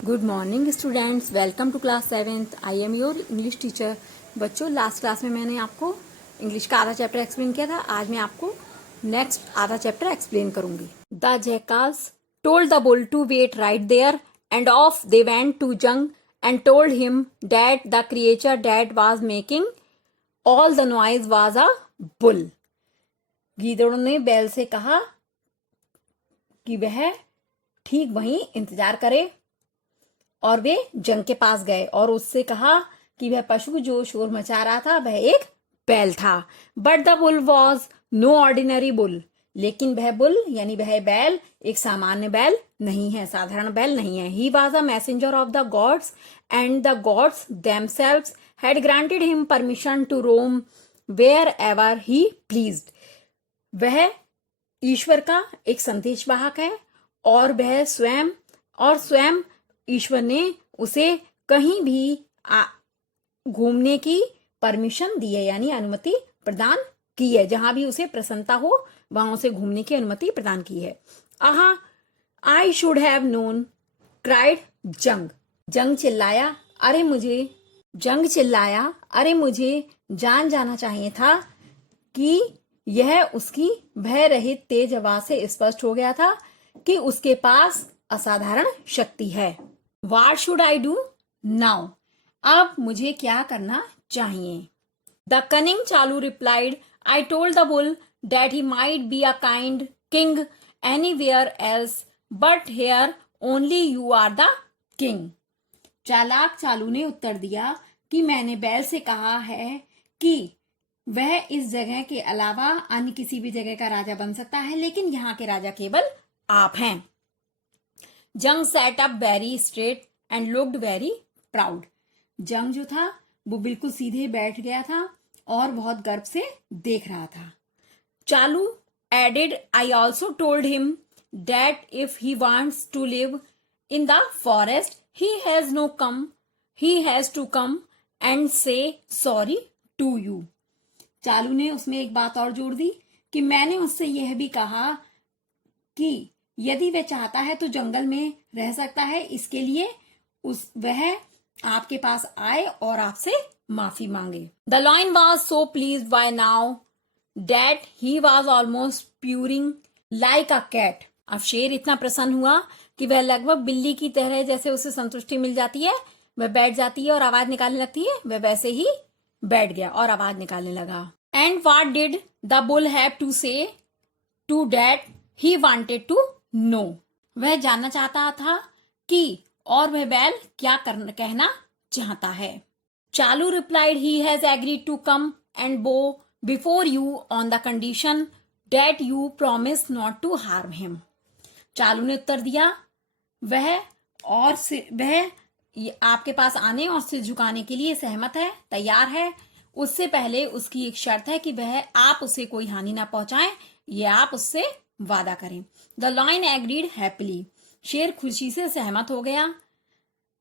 Good morning students, welcome to class 7th। I am your English teacher. बच्चों, last class में मैंने आपको English का आधा चैप्टर एक्सप्लेन किया था। आज मैं आपको नेक्स्ट आधा चैप्टर एक्सप्लेन करूंगी। The jackals told the bull to wait right there and off they went to Jung and told him that the creature that was making all the noise was a bull. गीदड़ों ने बैल से कहा कि वह ठीक वहीं इंतजार करे और वे जंग के पास गए और उससे कहा कि वह पशु जो शोर मचा रहा था वह एक बैल था। But the bull was no ordinary bull, लेकिन वह बुल यानी वह बैल एक सामान्य बैल नहीं है, साधारण बैल नहीं है। He was a messenger of the gods and the gods themselves had granted him permission to roam wherever he pleased. वह ईश्वर का एक संदेशवाहक है और वह स्वयं ईश्वर ने उसे कहीं भी घूमने की परमिशन दी है, यानी अनुमति प्रदान की है। जहां भी उसे प्रसन्नता हो वहां उसे घूमने की अनुमति प्रदान की है। आहा, I should have known, cried जंग चिल्लाया, अरे मुझे जान जाना चाहिए था कि यह उसकी भय रहित तेज आवाज से स्पष्ट हो गया था कि उसके पास असाधारण शक्ति है। What should I do now? अब मुझे क्या करना चाहिए? The cunning चालू replied, I told the bull that he might be a kind king anywhere else, but here only you are the king. चालाक चालू ने उत्तर दिया कि मैंने बैल से कहा है कि वह इस जगह के अलावा अन्य किसी भी जगह का राजा बन सकता है, लेकिन यहाँ के राजा केवल आप हैं। जंग set up very straight and looked very proud. जंग जो था वो बिल्कुल सीधे बैठ गया था और बहुत गर्व से देख रहा था। चालू added, I also told him that if he wants to live in the forest he has to come and say sorry to you. चालू ने उसमें एक बात और जोड़ दी कि मैंने उससे यह भी कहा कि यदि वह चाहता है तो जंगल में रह सकता है, इसके लिए वह आपके पास आए और आपसे माफी मांगे। The lion was so pleased by now that he was almost purring like a cat. अब शेर इतना प्रसन्न हुआ कि वह लगभग बिल्ली की तरह, जैसे उसे संतुष्टि मिल जाती है वह बैठ जाती है और आवाज निकालने लगती है, वह वैसे ही बैठ गया और आवाज निकालने लगा। And what did the bull have to say to that he wanted to know. वह जानना चाहता था कि और वह बैल क्या कहना चाहता है। Chalu replied, he has agreed to come and bow before you on the condition that you promise not to harm him. Chalu ने उत्तर दिया, वह आपके पास आने और सिर झुकाने के लिए सहमत है, तैयार है। उससे पहले उसकी एक शर्त है कि वह आप उसे कोई हानि ना पहुंचाएं, ये आप उससे वादा करें। The lion agreed happily. शेर खुशी से सहमत हो गया।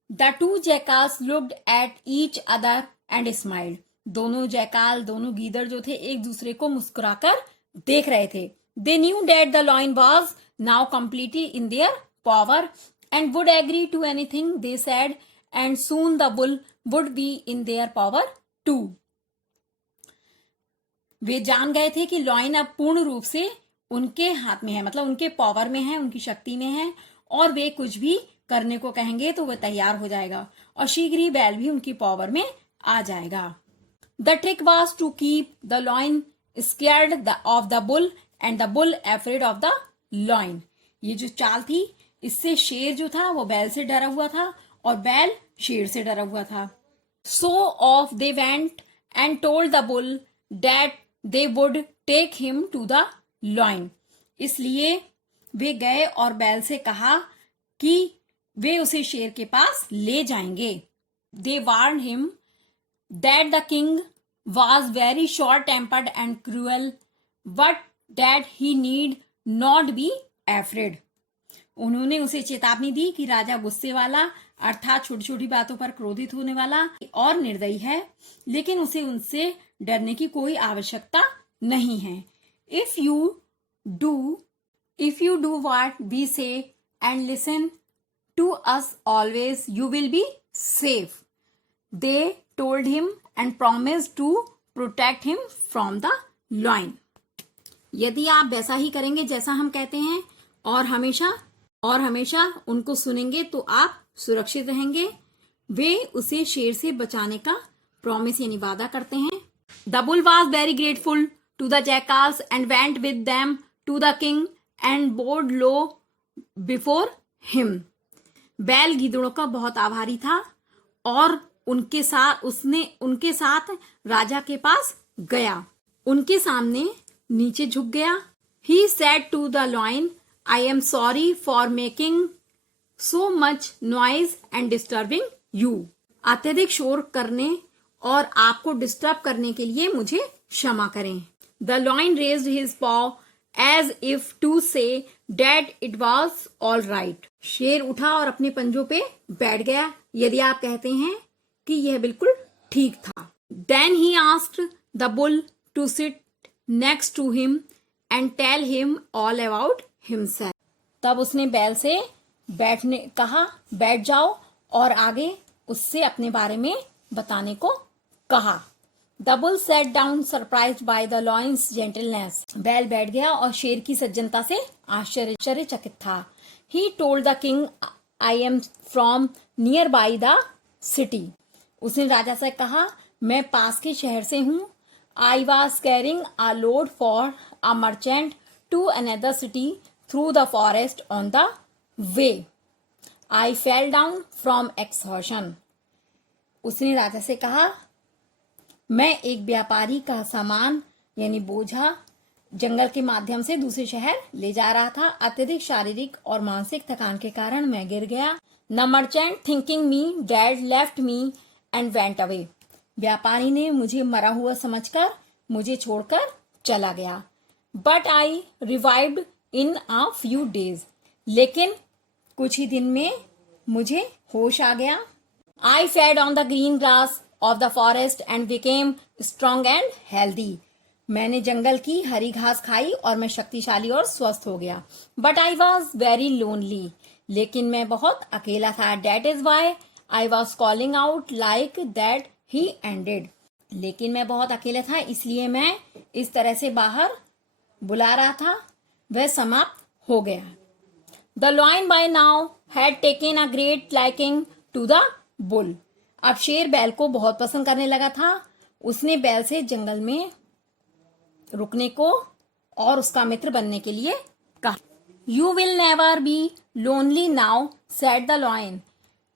The two jackals looked at each other and smiled. दोनों गीदड़ जो थे एक दूसरे को मुस्कुराकर देख रहे थे। They knew that the lion was now completely in their power and would agree to anything they said and soon the bull would be in their power too. वे जान गए थे कि लॉयन अब पूर्ण रूप से उनके हाथ में है, मतलब उनके पावर में है, उनकी शक्ति में है, और वे कुछ भी करने को कहेंगे तो वह तैयार हो जाएगा और शीघ्र ही बैल भी उनकी पावर में आ जाएगा। The trick was to keep the lion scared of the bull and the bull afraid of the lion. ये जो चाल थी, इससे शेर जो था वो बैल से डरा हुआ था और बैल शेर से डरा हुआ था। So off they went and told the bull that they would take him to the lion. इसलिए वे गए और बैल से कहा कि वे उसे शेर के पास ले जाएंगे। They warn him that the king was very short tempered and cruel but that he need not be afraid. उन्होंने उसे चेतावनी दी कि राजा गुस्से वाला, अर्थात छोटी छोटी बातों पर क्रोधित होने वाला और निर्दयी है, लेकिन उसे उनसे डरने की कोई आवश्यकता नहीं है। If you do what we say and listen to us always. You will be safe. They told him and promised to protect him from the lion. यदि आप वैसा ही करेंगे जैसा हम कहते हैं और हमेशा उनको सुनेंगे तो आप सुरक्षित रहेंगे। वे उसे शेर से बचाने का प्रॉमिस यानी वादा करते हैं। The bull was very grateful to the jackals and went with them to the king and bowed low before him. बैल गीदड़ों का बहुत आभारी था और उनके साथ राजा के पास गया, उनके सामने नीचे झुक गया। He said to the lion, I am sorry for making so much noise and disturbing you. अत्यधिक शोर करने और आपको डिस्टर्ब करने के लिए मुझे क्षमा करें। The lion raised his paw as if to say that it was all right. शेर उठा और अपने पंजों पे बैठ गया, यदि आप कहते हैं कि यह बिल्कुल ठीक था। Then he asked the bull to sit next to him and tell him all about himself. तब उसने बैल से बैठ जाओ और आगे उससे अपने बारे में बताने को कहा। The bull sat down surprised by the lion's gentleness. बैल बैठ गया और शेर की सज्जनता से आश्चर्यचकित था। He told the king, I am from nearby the city. उसने राजा से कहा, मैं पास के शहर से हूँ। I was carrying a load for a merchant to another city through the forest on the way. I fell down from exhaustion. उसने राजा से कहा, मैं एक व्यापारी का सामान यानी बोझा जंगल के माध्यम से दूसरे शहर ले जा रहा था। अत्यधिक शारीरिक और मानसिक थकान के कारण मैं गिर गया। The merchant thinking me dead left me and went away. व्यापारी ने मुझे मरा हुआ समझकर मुझे छोड़कर चला गया। But I revived in a few days. लेकिन कुछ ही दिन में मुझे होश आ गया। I fed on the green grass of the forest and became strong and healthy. मैंने जंगल की हरी घास खाई और मैं शक्तिशाली और स्वस्थ हो गया। But I was very lonely. लेकिन मैं बहुत अकेला था। That is why I was calling out like that he ended. लेकिन मैं बहुत अकेला था इसलिए मैं इस तरह से बाहर बुला रहा था, वह समाप्त हो गया। The lion by now had taken a great liking to the bull. अब शेर बैल को बहुत पसंद करने लगा था। उसने बैल से जंगल में रुकने को और उसका मित्र बनने के लिए कहा। You will never be lonely now, said the lion.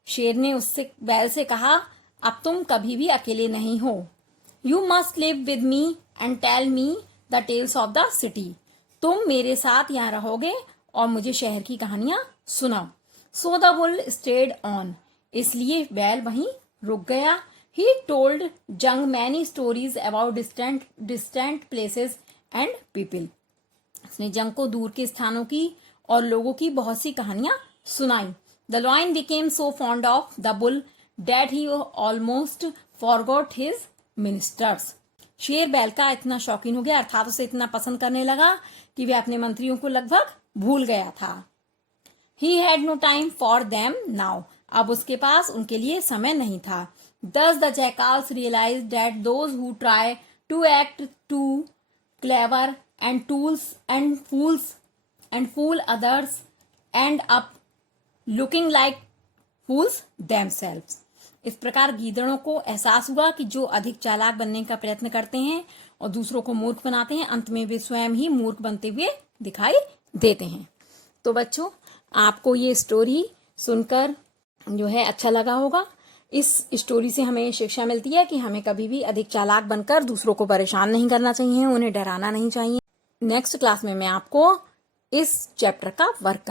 शेर ने उससे बैल से कहा, अब तुम कभी भी अकेले नहीं हो। You must live with me and tell me the tales of the city. तुम मेरे साथ यहाँ रहोगे और मुझे शहर की कहानियां सुनाओ। So the bull stayed on. इसलिए बैल वहीं रुक गया। He told Jung many stories about distant places and people. उसने जंग को दूर के स्थानों की और लोगों की बहुत सी कहानियां सुनाई। The lion became so fond of the bull that he almost forgot his ministers. शेर बैल का इतना शौकीन हो गया अर्थात उसे इतना पसंद करने लगा कि वह अपने मंत्रियों को लगभग भूल गया था। He had no time for them now. अब उसके पास उनके लिए समय नहीं था। Thus the jackals realized that those who try to act too clever and fool others end up looking like fools themselves. इस प्रकार गीदड़ों को एहसास हुआ कि जो अधिक चालाक बनने का प्रयत्न करते हैं और दूसरों को मूर्ख बनाते हैं, अंत में वे स्वयं ही मूर्ख बनते हुए दिखाई देते हैं। तो बच्चों, आपको ये स्टोरी सुनकर जो है अच्छा लगा होगा। इस स्टोरी से हमें शिक्षा मिलती है कि हमें कभी भी अधिक चालाक बनकर दूसरों को परेशान नहीं करना चाहिए, उन्हें डराना नहीं चाहिए। नेक्स्ट क्लास में मैं आपको इस चैप्टर का वर्क